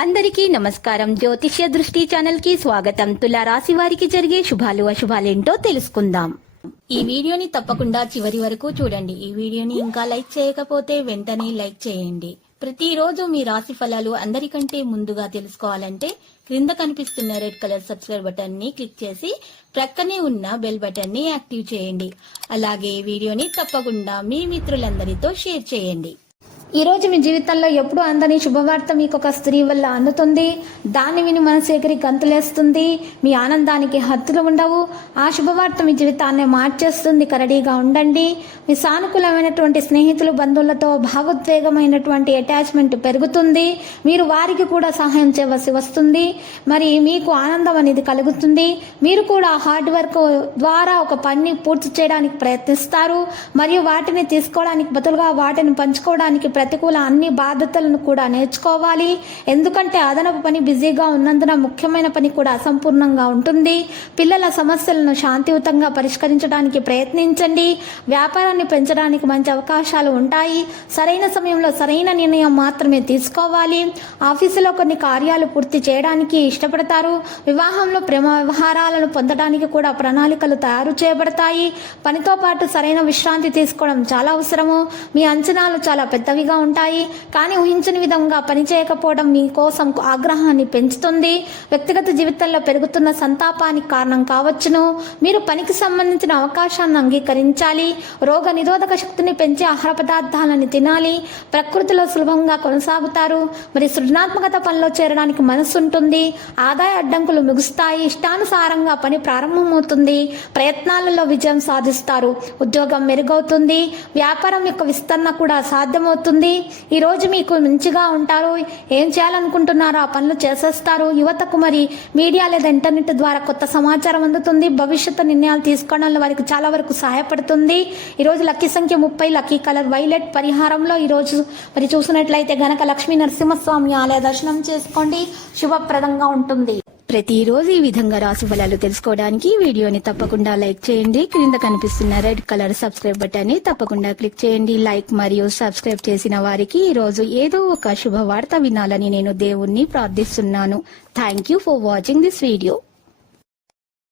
అందరికీ నమస్కారం. జ్యోతిష్య దృష్టి ఛానల్ కి స్వాగతం. తులా రాశి వారికి జరిగే శుభాలు అశుభాలేంటో తెలుసుకుందాం. ఈ వీడియోని తప్పకుండా చివరి వరకు చూడండి. ఈ వీడియోని ఇంకా లైక్ చేయకపోతే వెంటనే లైక్ చేయండి. ప్రతిరోజు మీ రాశి ఫలాలు అందరికంటే ముందుగా తెలుసుకోవాలంటే క్రింద కనిపిస్తున్న రెడ్ కలర్ సబ్స్క్రైబ్ బటన్ ని క్లిక్ చేసి ప్రక్కనే ఉన్న బెల్ బటన్ ని యాక్టివ్ చేయండి. అలాగే వీడియోని తప్పకుండా మీ మిత్రులందరితో షేర్ చేయండి. ఈ రోజు మీ జీవితంలో ఎప్పుడు అందని శుభవార్త మీకు ఒక స్త్రీ వల్ల అందుతుంది. దాన్ని విని మనసు ఎగిరి గంతులేస్తుంది. మీ ఆనందానికి హద్దులు ఉండవు. ఆ శుభవార్త మీ జీవితాన్ని మార్చేస్తుంది. కరడీగా ఉండండి. మీ సానుకూలమైనటువంటి స్నేహితులు బంధువులతో భావోద్వేగమైనటువంటి అటాచ్మెంట్ పెరుగుతుంది. మీరు వారికి కూడా సహాయం చేయవలసి వస్తుంది. మరి మీకు ఆనందం అనేది కలుగుతుంది. మీరు కూడా హార్డ్ వర్క్ ద్వారా ఒక పని పూర్తి చేయడానికి ప్రయత్నిస్తారు. మరియు వాటిని తీసుకోవడానికి బదులుగా వాటిని పంచుకోవడానికి ప్రతికూల అన్ని బాధ్యతలను కూడా నేర్చుకోవాలి. ఎందుకంటే అదనపు పని బిజీగా ఉన్నందున ముఖ్యమైన పని కూడా అసంపూర్ణంగా ఉంటుంది. పిల్లల సమస్యలను శాంతియుతంగా పరిష్కరించడానికి ప్రయత్నించండి. వ్యాపారాన్ని పెంచడానికి మంచి అవకాశాలు ఉంటాయి. సరైన సమయంలో సరైన నిర్ణయం మాత్రమే తీసుకోవాలి. ఆఫీసులో కొన్ని కార్యాలు పూర్తి చేయడానికి ఇష్టపడతారు. వివాహంలో ప్రేమ వ్యవహారాలను పొందడానికి కూడా ప్రణాళికలు తయారు చేయబడతాయి. పనితో పాటు సరైన విశ్రాంతి తీసుకోవడం చాలా అవసరము. మీ అంచనాలు చాలా పెద్దవిగా ఉంటాయి. కానీ ఊహించని విధంగా పనిచేయకపోవడం మీ కోసం ఆగ్రహాన్ని పెంచుతుంది. వ్యక్తిగత జీవితంలో పెరుగుతున్న సంతాపానికి కారణం కావచ్చును. మీరు పనికి సంబంధించిన అవకాశాన్ని అంగీకరించాలి. రోగ నిరోధక శక్తిని పెంచే ఆహార పదార్థాలను తినాలి. ప్రకృతిలో సులభంగా కొనసాగుతారు. మరి సృజనాత్మకత పనిలో చేరడానికి మనసు ఉంటుంది. ఆదాయ అడ్డంకులు ముగుస్తాయి. ఇష్టానుసారంగా పని ప్రారంభమవుతుంది. ప్రయత్నాలలో విజయం సాధిస్తారు. ఉద్యోగం మెరుగవుతుంది. వ్యాపారం యొక్క విస్తరణ కూడా సాధ్యమవుతుంది. ఈ రోజు మీకు మంచిగా ఉంటారు. ఏం చేయాలనుకుంటున్నారో ఆ పనులు చేసేస్తారు. యువతకు మరి మీడియా లేదా ఇంటర్నెట్ ద్వారా కొత్త సమాచారం అందుతుంది. భవిష్యత్తు నిర్ణయాలు తీసుకోవడంలో వారికి చాలా వరకు సహాయపడుతుంది. ఈ రోజు లక్కీ సంఖ్య 30, లక్కీ కలర్ వైలెట్. పరిహారంలో ఈ రోజు మరి చూసినట్లయితే గనక లక్ష్మీ నరసింహస్వామి ఆలయ దర్శనం చేసుకోండి. శుభప్రదంగా ఉంటుంది. ప్రతిరోజు ఈ విధంగా రాశి ఫలాలు తెలుసుకోవడానికి వీడియోని తప్పకుండా లైక్ చేయండి. క్రింద కనిపిస్తున్న రెడ్ కలర్ సబ్స్క్రైబ్ బటన్ ని తప్పకుండా క్లిక్ చేయండి. లైక్ మరియు సబ్స్క్రైబ్ చేసిన వారికి ఈ రోజు ఏదో ఒక శుభవార్త వినాలని నేను దేవుణ్ణి ప్రార్థిస్తున్నాను. Thank you for watching this video.